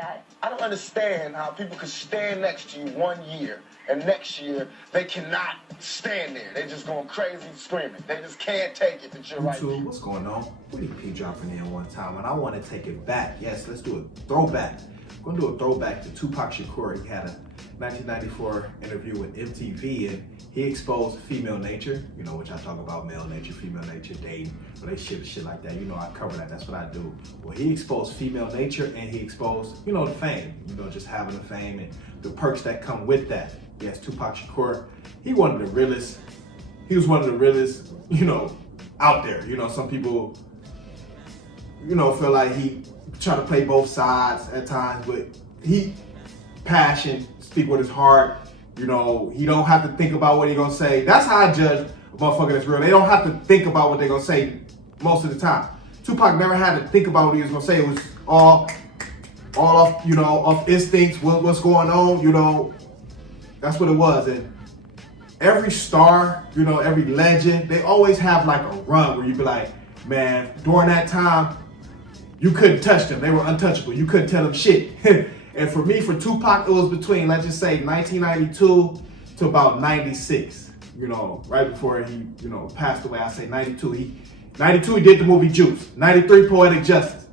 that? I don't understand how people could stand next to you 1 year and next year they cannot stand there. They're just going crazy screaming. They just can't take it that you're right there. What's going on? WittyP dropping in one time, and I want to take it back. Yes, let's do a throwback. We're going to do a throwback to Tupac Shakur. He had a 1994 interview with MTV, and he exposed female nature, you know, which I talk about, male nature, female nature, dating, relationships, shit like that. You know, I cover that. That's what I do. Well, he exposed female nature, and he exposed, you know, the fame, you know, just having the fame and the perks that come with that. Yes, Tupac Shakur, he was one of the realest, you know, out there. You know, some people, you know, feel like he try to play both sides at times, but he passion, speak with his heart. You know, he don't have to think about what he's gonna say. That's how I judge a motherfucker that's real. They don't have to think about what they're gonna say most of the time. Tupac never had to think about what he was gonna say. It was all off, you know, off instincts, what's going on, you know. That's what it was. And every star, you know, every legend, they always have like a run where you be like, man, during that time, you couldn't touch them. They were untouchable. You couldn't tell them shit. And for me, for Tupac, it was between, let's just say, 1992 to about 96. You know, right before he, you know, passed away. I say 92. 92, he did the movie Juice. 93, Poetic Justice.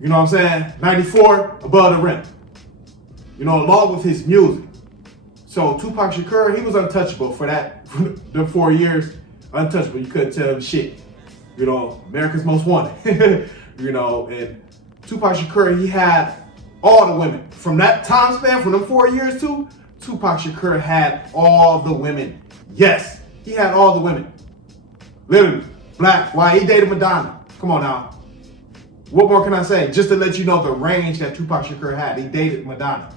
You know what I'm saying? 94, Above the Rim. You know, along with his music. So Tupac Shakur, he was untouchable for that, for the 4 years. Untouchable. You couldn't tell him shit. You know, America's Most Wanted. You know, and Tupac Shakur, he had all the women. From that time span, from them 4 years too, Tupac Shakur had all the women. Yes, he had all the women. Literally, black, white, he dated Madonna. Come on now. What more can I say? Just to let you know the range that Tupac Shakur had. He dated Madonna.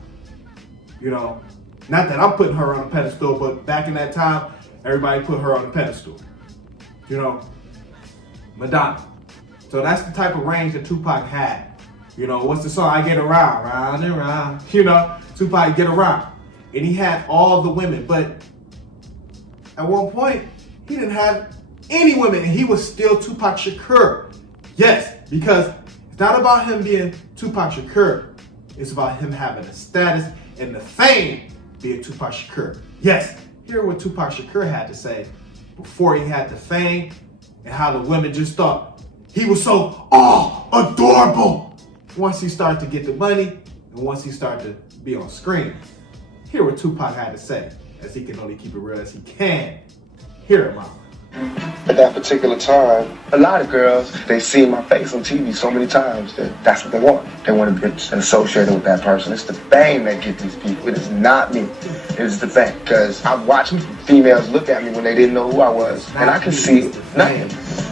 You know, not that I'm putting her on a pedestal, but back in that time, everybody put her on a pedestal. You know, Madonna. So that's the type of range that Tupac had. You know, what's the song? I Get Around, round and round. You know, Tupac Get Around. And he had all the women, but at one point, he didn't have any women, and he was still Tupac Shakur. Yes, because it's not about him being Tupac Shakur. It's about him having the status and the fame being Tupac Shakur. Yes, hear what Tupac Shakur had to say before he had the fame and how the women just thought he was so, adorable. Once he started to get the money and once he started to be on screen. Hear what Tupac had to say, as he can only keep it real as he can. Hear him out. At that particular time, a lot of girls, they see my face on TV so many times that that's what they want. They want to be associated with that person. It's the fame that gets these people. It is not me. It is the fame. Because I watched females look at me when they didn't know who I was. And I could see nothing.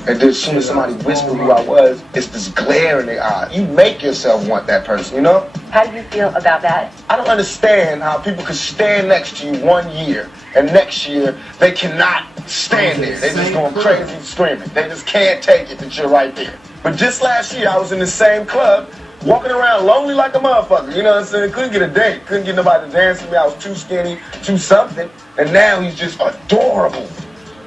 And as soon as somebody whispered who I was, it's this glare in their eye. You make yourself want that person, you know? How do you feel about that? I don't understand how people could stand next to you 1 year and next year they cannot stand there. They're just going crazy screaming. They just can't take it that you're right there. But just last year I was in the same club walking around lonely like a motherfucker. You know what I'm saying? Couldn't get a date. Couldn't get nobody to dance with me. I was too skinny, too something. And now he's just adorable.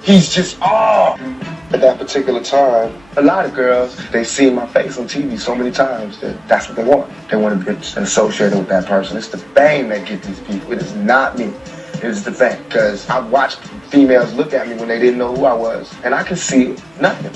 He's just, At that particular time, a lot of girls, they see my face on TV so many times that that's what they want. They want to be associated with that person. It's the fame that gets these people. It is not me. It is the fame. Because I watched females look at me when they didn't know who I was. And I could see nothing.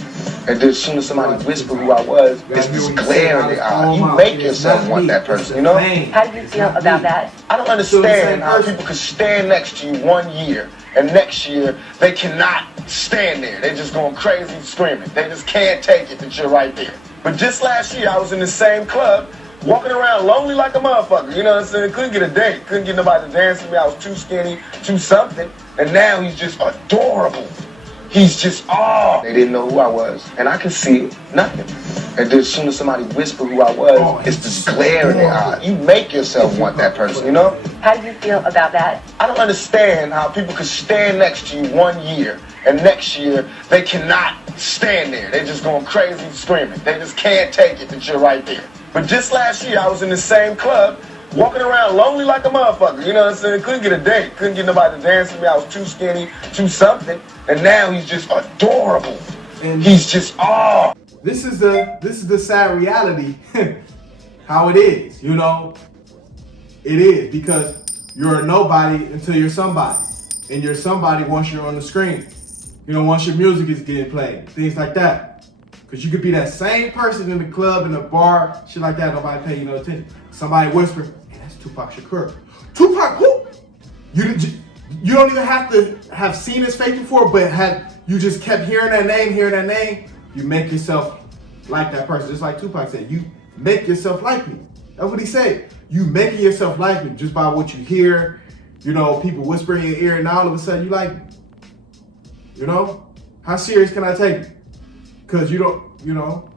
And as soon as somebody whispered who I was, it's this glare in their eye. You make yourself want that person, you know? How do you feel about that? I don't understand how people could stand next to you 1 year and next year they cannot stand there. They're just going crazy screaming. They just can't take it that you're right there. But just last year I was in the same club walking around lonely like a motherfucker. You know what I'm saying? Couldn't get a date. Couldn't get nobody to dance with me. I was too skinny, too something. And now he's just adorable. He's just, They didn't know who I was. And I could see nothing. And as soon as somebody whispered who I was, it's this glare in their eye. You make yourself want that person, you know? How do you feel about that? I don't understand how people could stand next to you 1 year and next year they cannot stand there. They're just going crazy screaming. They just can't take it that you're right there. But just last year I was in the same club walking around lonely like a motherfucker. You know what I'm saying? Couldn't get a date. Couldn't get nobody to dance with me. I was too skinny, too something. And now he's just adorable. And he's just, This is the sad reality how it is, you know? It is, because you're a nobody until you're somebody. And you're somebody once you're on the screen. You know, once your music is getting played, things like that. Because you could be that same person in the club, in the bar, shit like that, nobody pay you no attention. Somebody whisper, hey, that's Tupac Shakur. Tupac who? You don't even have to have seen his face before, but you just kept hearing that name, you make yourself like that person. Just like Tupac said, you make yourself like me. That's what he said. You making yourself like me just by what you hear, you know, people whisper in your ear, and now all of a sudden you like me. You know? How serious can I take it? Because you don't, you know.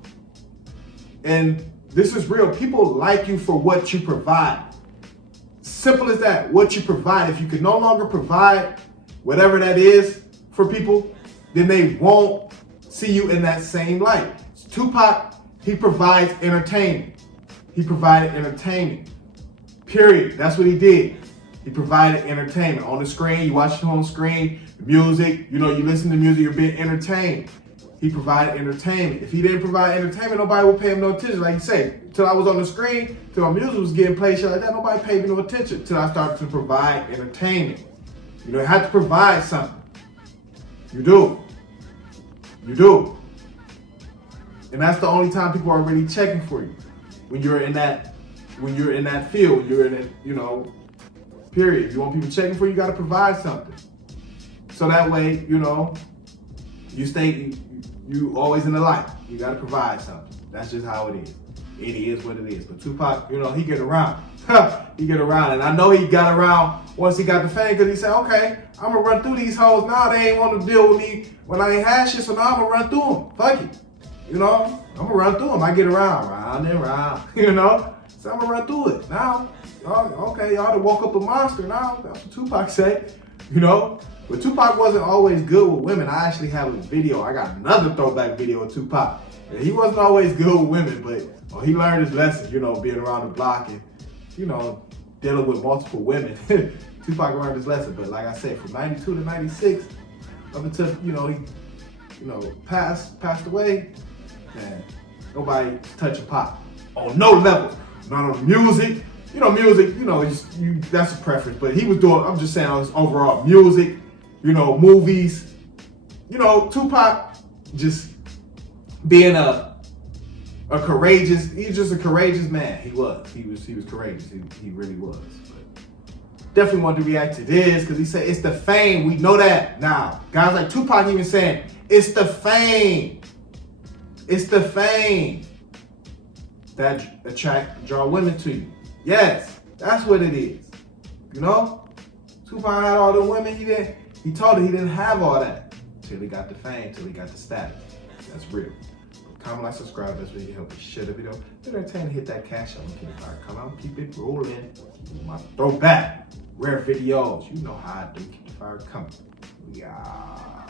And this is real. People like you for what you provide. Simple as that. What you provide. If you can no longer provide whatever that is for people, then they won't see you in that same light. Tupac, he provides entertainment. He provided entertainment. Period. That's what he did. He provided entertainment. On the screen, you watch it on screen, music, you know, you listen to music, you're being entertained. He provided entertainment. If he didn't provide entertainment, nobody would pay him no attention. Like you say, till I was on the screen, till my music was getting played, shit like that, nobody paid me no attention till I started to provide entertainment. You know, you have to provide something. You do. You do. And that's the only time people are really checking for you. When you're in that field, when you're in it, you know, period. You want people checking for you, you gotta provide something. So that way, you know, you always in the light. You gotta provide something. That's just how it is. It is what it is. But Tupac, you know, he get around. He get around. And I know he got around once he got the fame, because he said, okay, I'm gonna run through these hoes now. They ain't want to deal with me when I ain't had shit, so now I'm gonna run through them. Fuck it. You know, I'm gonna run through them. I get around, round and round, you know? So I'm gonna run through it. Now, okay, y'all done woke up a monster now. That's what Tupac said, you know? But Tupac wasn't always good with women. I actually have a video. I got another throwback video of Tupac. And he wasn't always good with women, but he learned his lesson, you know, being around the block and, you know, dealing with multiple women. Tupac learned his lesson. But like I said, from 92 to 96, up until, you know, he, you know, passed away, man, nobody touching Pop on no level. Not on music. You know, music, you know, that's a preference. But he was doing, I'm just saying, overall music, you know, movies. You know, Tupac just being a courageous, he's just a courageous man. He was courageous. He really was. But definitely wanted to react to this because he said it's the fame. We know that now. Guys like Tupac even saying, it's the fame. It's the fame that draw women to you. Yes, that's what it is. You know? Tupac had all the women, he told her he didn't have all that. Till he got the fame, till he got the status. That's real. Comment, like, subscribe, that's really help me share the video. Entertain, hit that cash up and keep it fire. Come out, keep it rolling. Keep my throwback, rare videos. You know how I do, keep the fire coming. Yeah.